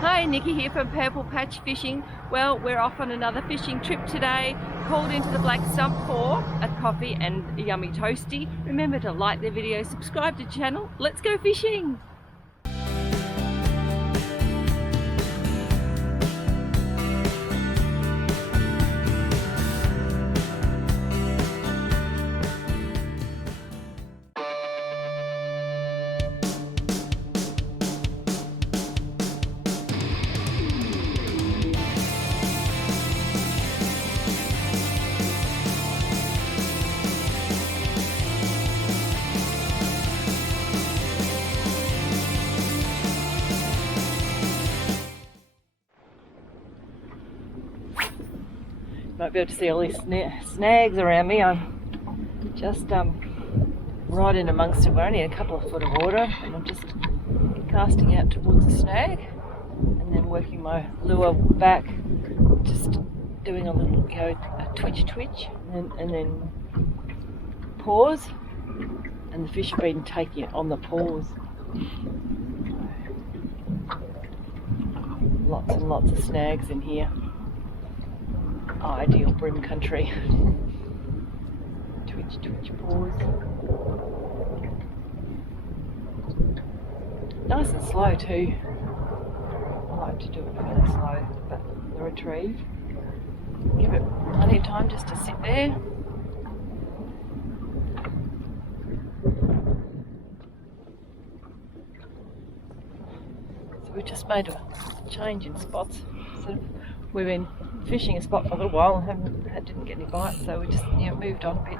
Hi, Nikki here from Purple Patch Fishing. Well, we're off on another fishing trip today. Called into the Black Stump for a coffee and a yummy toasty. Remember to like the video, subscribe to the channel. Let's go fishing! Might be able to see all these snags around me. I'm just right in amongst it. We're only in a couple of foot of water, and I'm just casting out towards the snag, and then working my lure back, just doing a little, a twitch, and then pause, and the fish have been taking it on the pause. Lots and lots of snags in here. Ideal bream country. Twitch, pause. Nice and slow too. I like to do it fairly slow, but the retrieve. Give it plenty of time just to sit there. So we just made a change in spots. So we've been fishing a spot for a little while and didn't get any bites, so we just moved on a bit.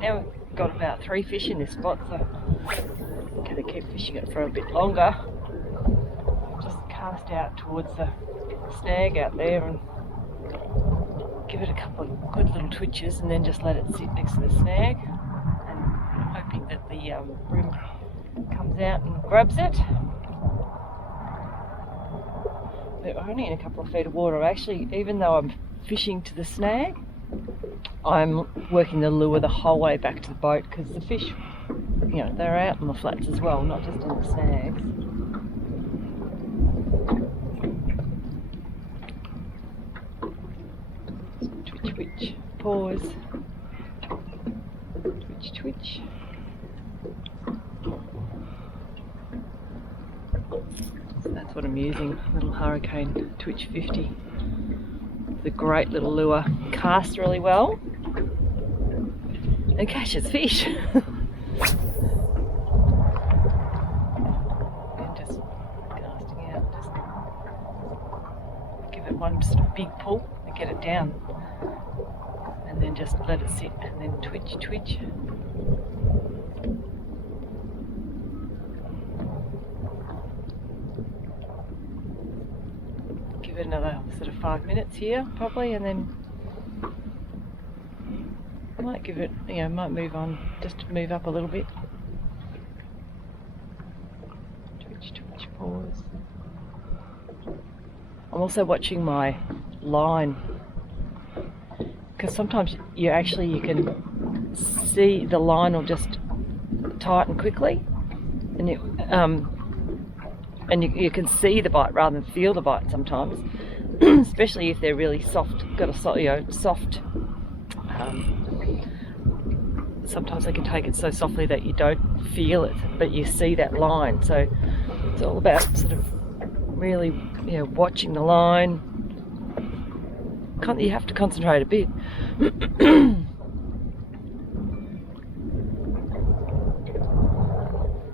Now we've got about 3 fish in this spot, so I'm going to keep fishing it for a bit longer. Just cast out towards the snag out there and give it a couple of good little twitches, and then just let it sit next to the snag, and hoping that the bream comes out and grabs it. We're only in a couple of feet of water. Actually, even though I'm fishing to the snag, I'm working the lure the whole way back to the boat, because the fish, they're out on the flats as well, not just on the snags. Twitch, pause. Twitch. That's what I'm using, little Hurricane Twitch 50. It's a great little lure, casts really well and catches fish. And just casting out, just give it one sort of big pull and get it down, and then just let it sit, and then twitch. Give it another sort of 5 minutes here probably, and then I might give it, might move on, just move up a little bit. Twitch, pause. I'm also watching my line, because sometimes you can see the line will just tighten quickly, and you can see the bite rather than feel the bite sometimes, especially if they're really soft, got a soft, sometimes they can take it so softly that you don't feel it, but you see that line. So it's all about sort of really, watching the line. You have to concentrate a bit.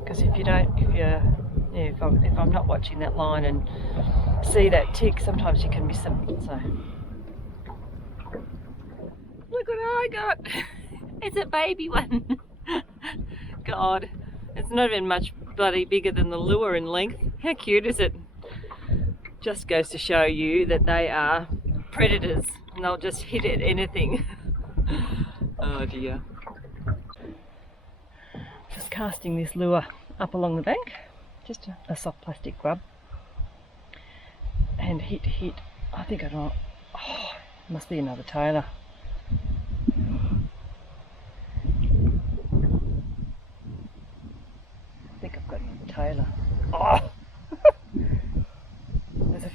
Because if I'm not watching that line and see that tick, sometimes you can miss them. So look what I got. It's a baby one. God, it's not even much bloody bigger than the lure in length. How cute is it? Just goes to show you that they are predators and they'll just hit at anything. Oh dear. Just casting this lure up along the bank, just a soft plastic grub, and hit, I think it must be another tailor. I think I've got another tailor. Oh!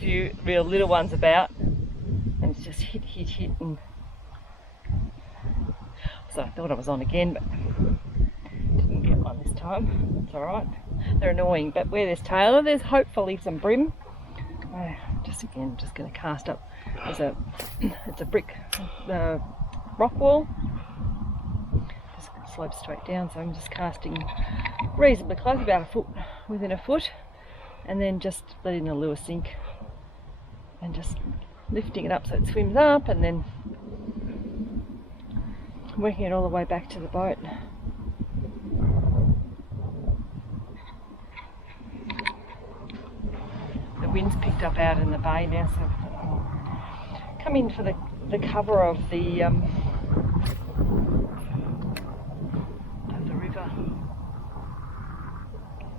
few real little ones about, and it's just hit, and so I thought I was on again, but didn't get one this time. It's alright. They're annoying, but where there's tailor, there's hopefully some bream. Just going to cast up. It's a brick rock wall. Just slopes straight down, so I'm just casting reasonably close, about a foot, within a foot, and then just letting the lure sink and just lifting it up so it swims up, and then working it all the way back to the boat. The wind's picked up out in the bay now, so I'll come in for the cover of the river.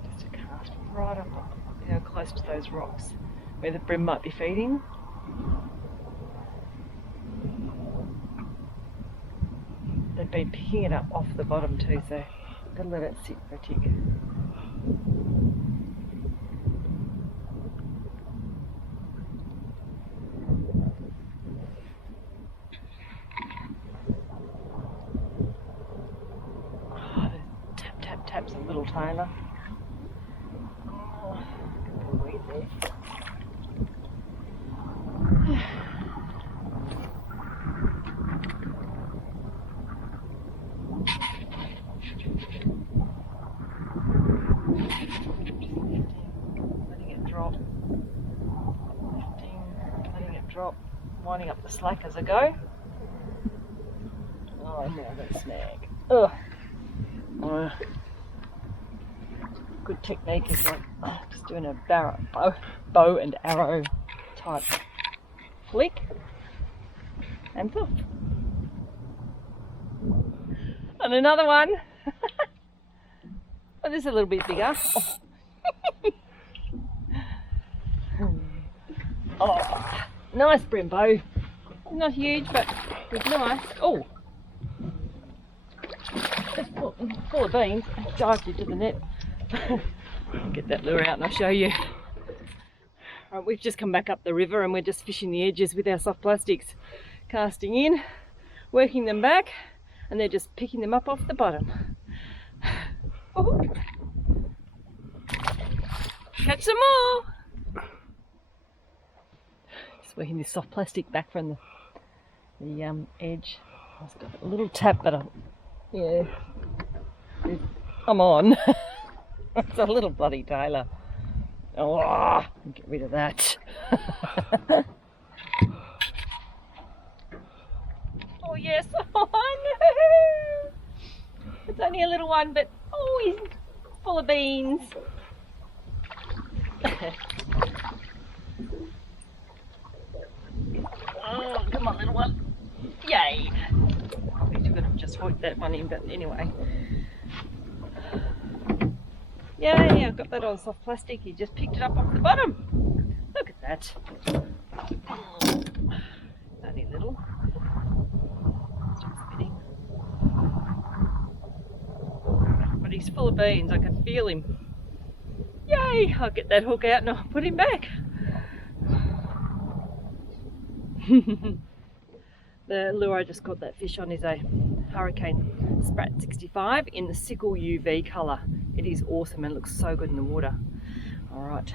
Just to cast right up, close to those rocks where the bream might be feeding. They've been picking it up off the bottom too, so I've got to let it sit for a tick. Oh, taps a little tailor. Oh, got a weed there. Drop, winding up the slack as I go. Oh, now that snag. Ugh. Good technique is like just doing a bow and arrow type flick and poof. And another one. Oh, this is a little bit bigger. Oh, nice bream bow. Not huge, but it's nice. Oh, just full of beans. Dived into the net. Get that lure out and I'll show you. Right, we've just come back up the river and we're just fishing the edges with our soft plastics, casting in, working them back, and they're just picking them up off the bottom. Oh. Catch some more. Just working this soft plastic back from the edge. I've got a little tap, but I'm on. It's a little bloody tailor. Oh, get rid of that. Oh yes, oh no! It's only a little one, but oh, he's full of beans. Oh, come on, little one. Yay! Probably could have just hooked that one in, but anyway. Yeah, I've got that on soft plastic. He just picked it up off the bottom. Look at that. Oh, only little. Stop spinning. But he's full of beans. I can feel him. Yay! I'll get that hook out and I'll put him back. The lure I just caught that fish on is a Hurricane Sprat 65 in the sickle UV colour. It is awesome and looks so good in the water. Alright,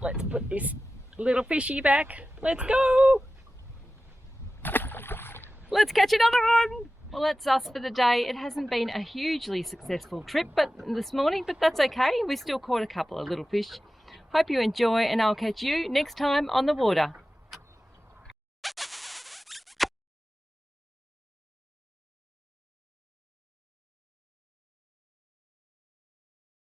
let's put this little fishy back. Let's go! Let's catch another one! Well, that's us for the day. It hasn't been a hugely successful trip this morning, but that's okay. We still caught a couple of little fish. Hope you enjoy, and I'll catch you next time on the water.